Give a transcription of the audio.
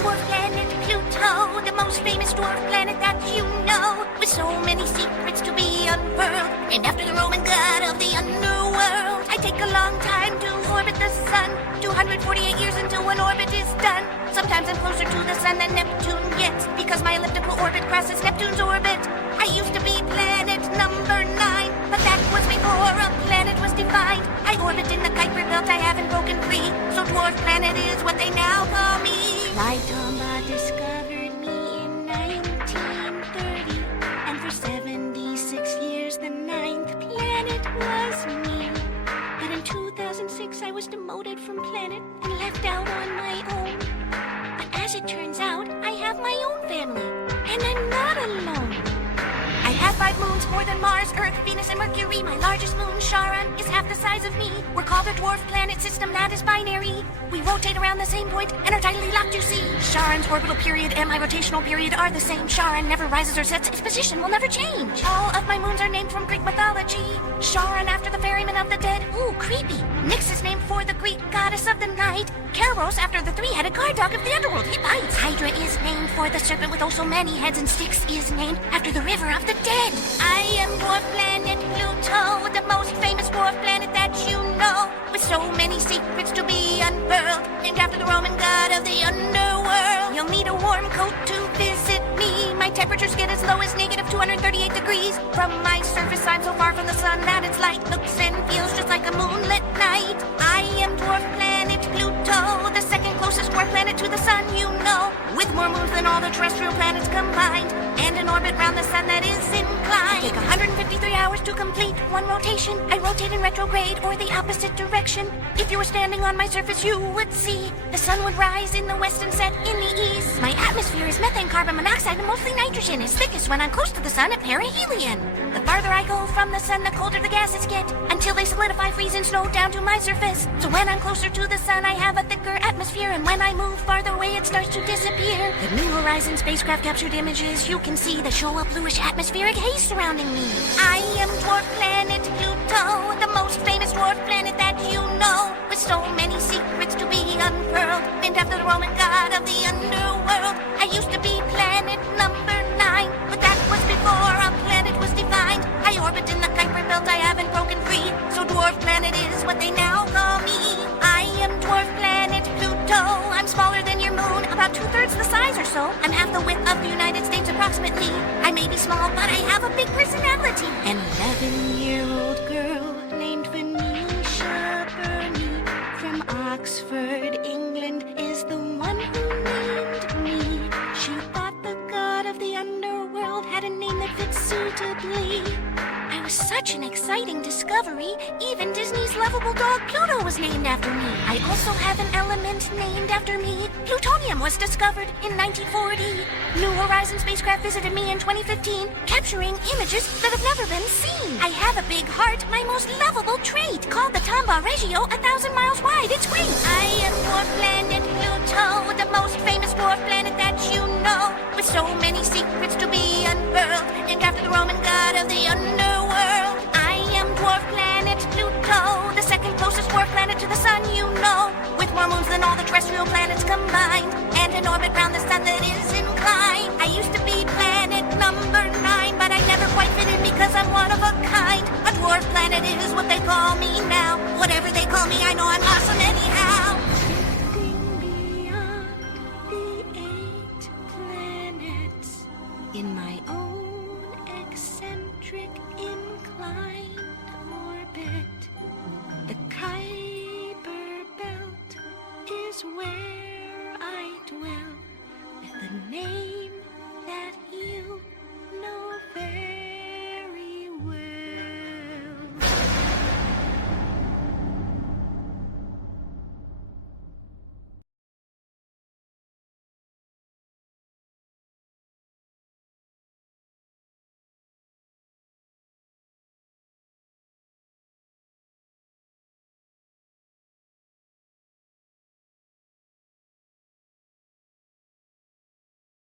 dwarf planet Pluto, the most famous dwarf planet that you know, with so many secrets to be unfurled, named after the Roman god of the underworld. I take a long time to orbit the sun, 248 years until one orbit is done. Sometimes I'm closer to the sun than Neptune gets, because my elliptical orbit crosses Neptune's orbit. I used to be planet number 9, but that was before a planet was defined. I orbit in the Kuiper belt, I haven't broken free, so dwarf planet is what they now call me. Lightomba discovered me in 1930, and for 76 years the 9th planet was me. But in 2006 I was demoted from planet and left out on my own. But as it turns out, I have my own family, and I'm not alone. I have 5 moons, more than Mars, Earth, Venus, and Mercury. My largest moon, Charon, is half the size of me. We're called a dwarf planet system that is binary. We rotate around the same point and are tightly locked, you see. Charon's orbital period and my rotational period are the same. Charon never rises or sets. Its position will never change. All of my moons are named from Greek mythology. Charon after the ferryman of the dead. Ooh, creepy. Nyx is named for the Greek goddess of the night. Keros after the 3-headed guard dog of the underworld. He bites. Hydra is named for the serpent with oh so many heads, and Styx is named after the river of the dead. I am dwarf planet Pluto, the most famous dwarf planet that you know, with so many secrets to be unfurled, named after the Roman god of the underworld. You'll need a warm coat to visit me. My temperatures get as low as negative 238 degrees. From my surface, I'm so far from the sun that its light looks and feels just like a moonlit night. I am dwarf planet Pluto, the second closest dwarf planet to the sun, you know, with more moons than all the terrestrial planets combined, and an orbit round the sun that is inclined. Take 153 hours to complete one rotation. I rotate in retrograde or the opposite direction. If you were standing on my surface, you would see the sun would rise in the west and set in the east. My atmosphere is methane, carbon monoxide, and mostly nitrogen. It's thickest when I'm close to the sun at perihelion. The farther I go from the sun, the colder the gases get, until they solidify, freeze, and snow down to my surface. So when I'm closer to the sun, I have a thicker atmosphere, and when I move farther away, it starts to disappear. The New Horizons spacecraft captured images you can see that show a bluish atmospheric haze surrounding me. I am dwarf planet Pluto, the most famous dwarf planet that you know, with so many secrets to be unfurled, named after the Roman god of the underworld. I used to be planet number 9, but that was before a planet was defined. I orbit in the Kuiper belt, I haven't broken free, so dwarf planet is what they now call me. I am dwarf planet Pluto. I'm smaller than your moon, about 2/3 the size or so. I'm half the width of the United States approximately. I may be small, but I have a big personality. An 11-year-old girl named Venetia Burney from Oxford, England, is the one who named me. She thought the god of the underworld had a name that fits suitably. I was such an exciting discovery, even Disney's lovable dog Pluto was named after me. I also have an element named after me. Plutonium was discovered in 1940. New Horizons spacecraft visited me in 2015, capturing images that have never been seen. I have a big heart, my most lovable trait, called the Tombaugh Regio, 1,000 miles wide. It's great. I am dwarf planet Pluto, the most famous dwarf planet that you know, with so many secrets to be unfurled, named after the Roman god of the underworld. I am dwarf planet Pluto, the second closest dwarf planet to the sun, you know, with more moons than all the terrestrial planets combined, and an orbit round the sun that is inclined. I used to be planet number 9, but I never quite fit in because I'm one of a kind. A dwarf planet is what they call me now. Whatever they call me, I know I'm awesome anyhow. Beyond the 8 planets, in my own eccentric inclined orbit, the Kuiper belt is where